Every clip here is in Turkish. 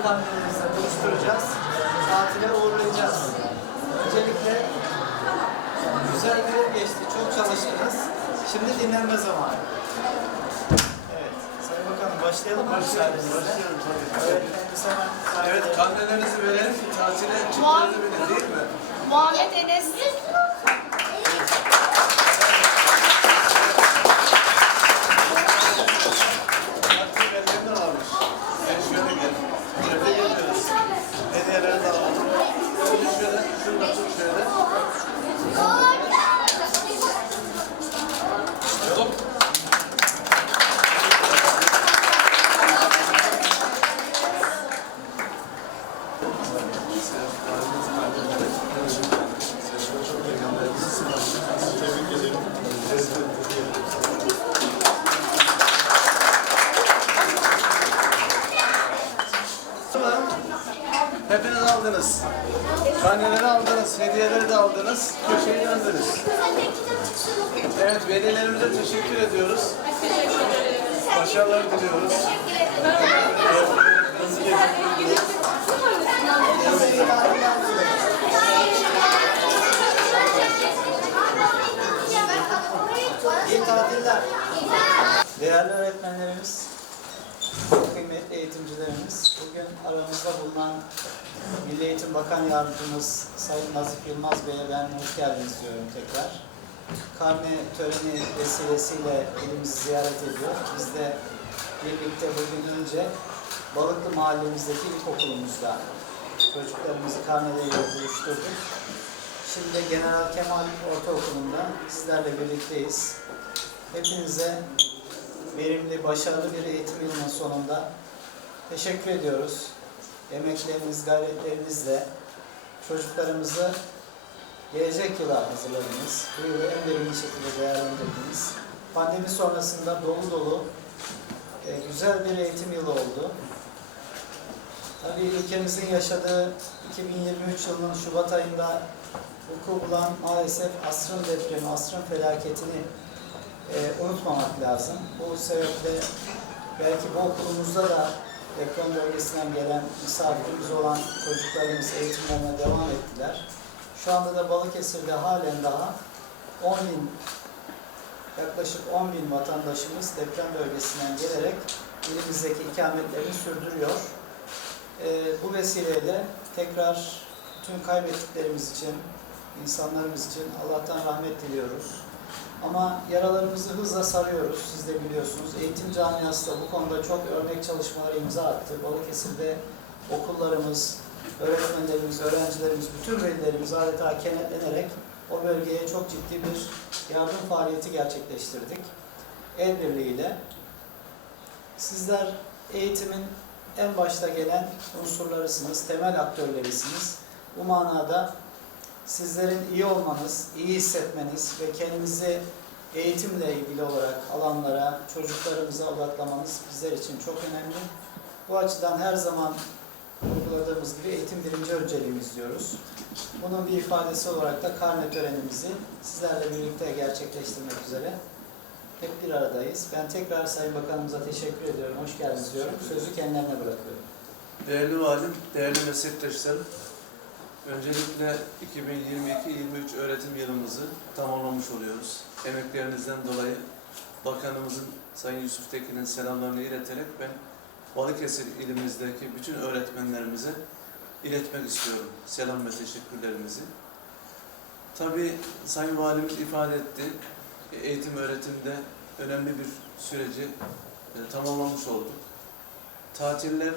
öğretmenlerimizle buluşturacağız. Tatile uğurlayacağız. Öncelikle güzel bir yıl geçti. Çok çalıştınız. Şimdi dinlenme zamanı. Evet. Sayın Bakanım başlayalım? Başlayalım. Başlayalım hemen Evet, karnelerinizi verelim tatile çıktığınızı bilin değil mi? Muhammed Enes. Aldınız. Karneleri aldınız, hediyeleri de aldınız, köşeyi döndünüz. Evet, velilerimize teşekkür ediyoruz. Başarılar diliyoruz. İyi tatiller. Değerli öğretmenlerimiz, eğitimcilerimiz, bugün aramızda bulunan Milli Eğitim Bakan Yardımcımız Sayın Nazif Yılmaz Bey'e ben hoş geldiniz diyorum tekrar. Karne töreni vesilesiyle ilimizi ziyaret ediyor. Biz de birlikte bugün önce Balıklı mahallemizdeki ilkokulumuzda çocuklarımızı karneleriyle buluşturduk. Şimdi General Kemal Ortaokulu'nda sizlerle birlikteyiz. Hepinize verimli, başarılı bir eğitim yılının sonunda teşekkür ediyoruz. Emekleriniz, gayretlerinizle çocuklarımızı gelecek yıla hazırladınız. Bu yılı en verimli şekilde değerlendirdiniz. Pandemi sonrasında dolu dolu e, güzel bir eğitim yılı oldu. Tabii ülkemizin yaşadığı 2023 yılının Şubat ayında vuku bulan maalesef asrın depremi, asrın felaketini e, unutmamak lazım. Bu sebeple belki bu okulumuzda da deprem bölgesinden gelen misafirimiz olan çocuklarımız eğitimlerine devam ettiler. Şu anda da Balıkesir'de halen daha 10 bin, yaklaşık 10 bin vatandaşımız deprem bölgesinden gelerek ilimizdeki ikametlerini sürdürüyor. E, bu vesileyle tekrar tüm kaybettiklerimiz için, insanlarımız için Allah'tan rahmet diliyoruz. Ama yaralarımızı hızla sarıyoruz, siz de biliyorsunuz. Eğitim camiası da bu konuda çok örnek çalışmalar imza attı. Balıkesir'de okullarımız, öğretmenlerimiz, öğrencilerimiz, bütün velilerimiz adeta kenetlenerek o bölgeye çok ciddi bir yardım faaliyeti gerçekleştirdik. El birliğiyle. Sizler eğitimin en başta gelen unsurlarısınız, temel aktörlerisiniz. Bu manada sizlerin iyi olmanız, iyi hissetmeniz ve kendinizi eğitimle ilgili olarak alanlara, çocuklarımıza odaklamanız bizler için çok önemli. Bu açıdan her zaman vurguladığımız gibi eğitim birinci önceliğimiz diyoruz. Bunun bir ifadesi olarak da karne törenimizi sizlerle birlikte gerçekleştirmek üzere hep bir aradayız. Ben tekrar Sayın Bakanımıza teşekkür ediyorum. Hoş geldiniz diyorum. Sözü kendilerine bırakıyorum. Değerli valim, değerli meslektaşlarım, öncelikle 2022-23 öğretim yılımızı tamamlamış oluyoruz. Emeklerinizden dolayı Bakanımızın Sayın Yusuf Tekin'in selamlarını ileterek ben Balıkesir ilimizdeki bütün öğretmenlerimize iletmek istiyorum selam ve teşekkürlerimizi. Tabii Sayın Valimiz ifade etti, eğitim öğretimde önemli bir süreci e, tamamlamış olduk. Tatiller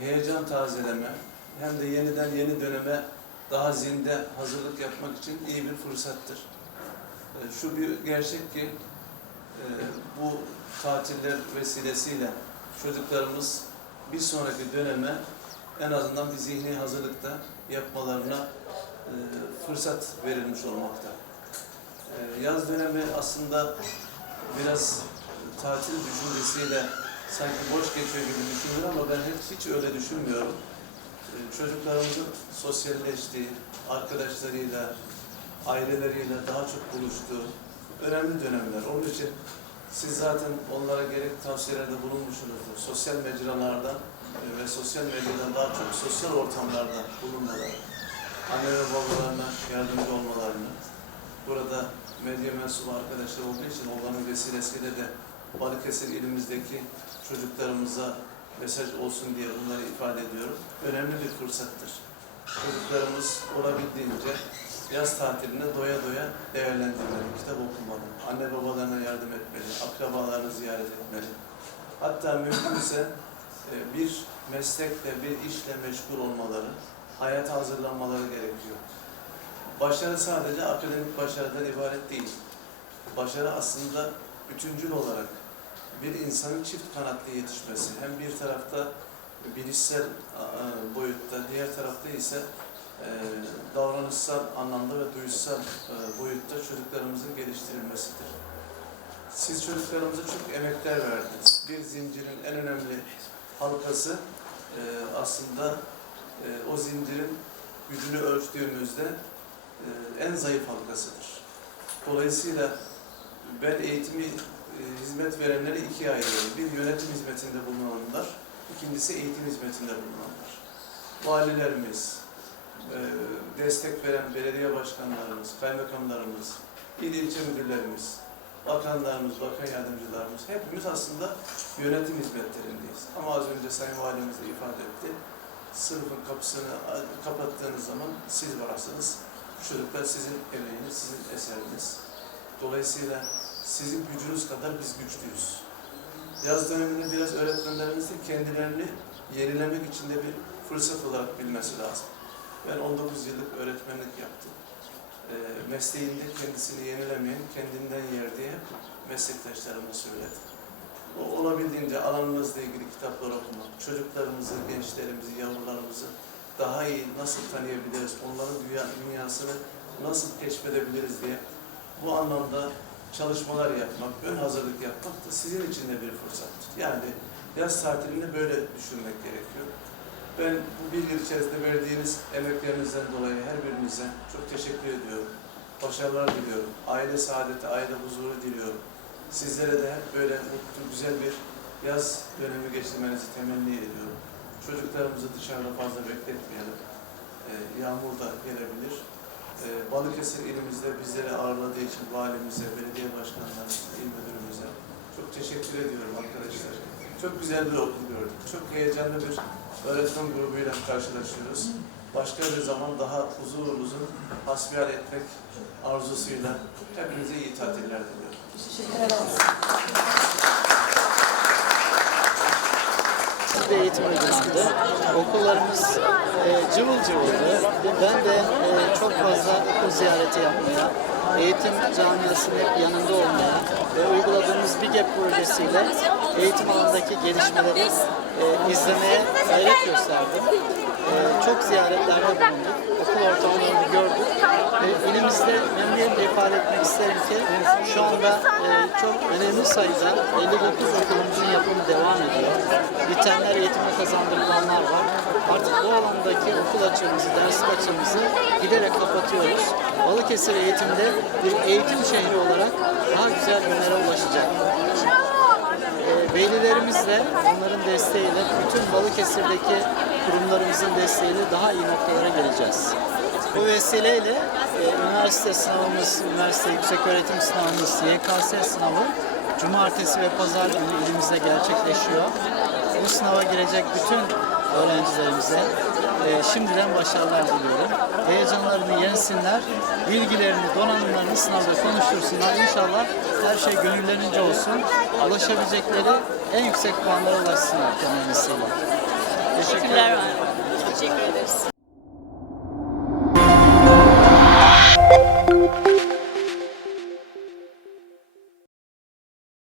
heyecan tazeleme hem de yeniden yeni döneme daha zinde hazırlık yapmak için iyi bir fırsattır. E, Şu bir gerçek ki e, bu tatiller vesilesiyle çocuklarımız bir sonraki döneme en azından bir zihni hazırlıkta yapmalarına e, fırsat verilmiş olmakta. E, Yaz dönemi aslında biraz tatil düşüncesiyle sanki boş geçiyor gibi düşünülür ama ben hiç, hiç öyle düşünmüyorum. Çocuklarımızın sosyalleştiği, arkadaşlarıyla, aileleriyle daha çok buluştuğu önemli dönemler. Onun için siz zaten onlara gerek tavsiyelerde bulunmuşsunuzdur. Sosyal mecralardan e, ve sosyal medyadan daha çok sosyal ortamlarda bulunmaları, anne ve babalarına yardımcı olmalarını, burada medya mensubu arkadaşlar olduğu için onların vesilesiyle de Balıkesir ilimizdeki çocuklarımıza mesaj olsun diye bunları ifade ediyorum. Önemli bir fırsattır. Çocuklarımız olabildiğince yaz tatilini doya doya değerlendirmeli, kitap okumalı, anne babalarına yardım etmeli, akrabalarını ziyaret etmeli. Hatta mümkünse e, bir meslekle, bir işle meşgul olmaları, hayata hazırlanmaları gerekiyor. Başarı sadece akademik başarıdan ibaret değil. Başarı aslında bütüncül olarak bir insanın çift kanatlı yetişmesi. Hem bir tarafta bilişsel boyutta, diğer tarafta ise e, davranışsal anlamda ve duysal e, boyutta çocuklarımızın geliştirilmesidir. Siz çocuklarımıza çok emekler verdiniz. Bir zincirin en önemli halkası e, aslında o zincirin gücünü ölçtüğümüzde e, en zayıf halkasıdır. Dolayısıyla ben eğitimi hizmet verenleri ikiye ayırıyorum. Bir yönetim hizmetinde bulunanlar, ikincisi eğitim hizmetinde bulunanlar. Valilerimiz, e, destek veren belediye başkanlarımız, kaymakamlarımız, il ilçe müdürlerimiz, bakanlarımız, bakan yardımcılarımız hepimiz aslında yönetim hizmetlerindeyiz. Ama az önce Sayın Valimiz de ifade etti. Sınıfın kapısını kapattığınız zaman siz varsınız. Çocuklar sizin emeğiniz, sizin eseriniz. Dolayısıyla sizin gücünüz kadar biz güçlüyüz. Yaz döneminde biraz öğretmenlerimizin kendilerini yenilemek için de bir fırsat olarak bilmesi lazım. Ben 19 yıllık öğretmenlik yaptım. E, mesleğinde kendisini yenilemeyen, kendinden yer diye meslektaşlarıma söyledim. O olabildiğince alanımızla ilgili kitaplar okumak, çocuklarımızı, gençlerimizi, yavrularımızı daha iyi nasıl tanıyabiliriz, onların dünya, dünyasını nasıl keşfedebiliriz diye bu anlamda çalışmalar yapmak, ön hazırlık yapmak da sizin için de bir fırsattır. Yani yaz tatilini böyle düşünmek gerekiyor. Ben bu bir yıl içerisinde verdiğiniz emeklerinizden dolayı her birinize çok teşekkür ediyorum. Başarılar diliyorum. Aile saadeti, aile huzuru diliyorum. Sizlere de böyle mutlu, güzel bir yaz dönemi geçirmenizi temenni ediyorum. Çocuklarımızı dışarıda fazla bekletmeyelim. Ee, yağmur da gelebilir. Ee, Balıkesir ilimizde bizleri ağırladığı için valimize, belediye başkanlarımıza, il müdürümüze çok teşekkür ediyorum arkadaşlar. Çok güzel bir okul gördük. Çok heyecanlı bir öğretmen grubuyla karşılaşıyoruz. Başka bir zaman daha uzun uzun hasbihal etmek arzusuyla hepinize iyi tatiller diliyorum. Bir eğitim uygulandı. Okullarımız e, cıvıl cıvıldı. Ben de e, çok fazla okul ziyareti yapmaya, eğitim camiasının hep yanında olmaya ve uyguladığımız BİGEP projesiyle eğitim alanındaki gelişmeleri e, izlemeye gayret gösterdim. E, çok ziyaretlerde bulunduk. Okul ortamlarını gördük. Ve ilimizde memnuniyetle ifade etmek isterim ki şu anda e, çok önemli sayıda 59 okulumuzun yapımı devam ediyor. Bitenler eğitime kazandırılanlar var. Artık bu alandaki okul açığımızı, ders açığımızı giderek kapatıyoruz. Balıkesir eğitimde bir eğitim şehri olarak daha güzel günlere ulaşacak. E, velilerimizle, onların desteğiyle, bütün Balıkesir'deki kurumlarımızın desteğiyle daha iyi noktalara geleceğiz. Bu vesileyle e, üniversite sınavımız, üniversite yükseköğretim sınavımız, YKS sınavı cumartesi ve pazar günü ilimizde gerçekleşiyor. Bu sınava girecek bütün öğrencilerimize e, şimdiden başarılar diliyorum. Heyecanlarını yensinler, bilgilerini, donanımlarını sınavda konuştursunlar. İnşallah her şey gönüllerince olsun. Ulaşabilecekleri en yüksek puanlara ulaşsınlar temennisiyle. Teşekkür ederim. Teşekkür ederiz.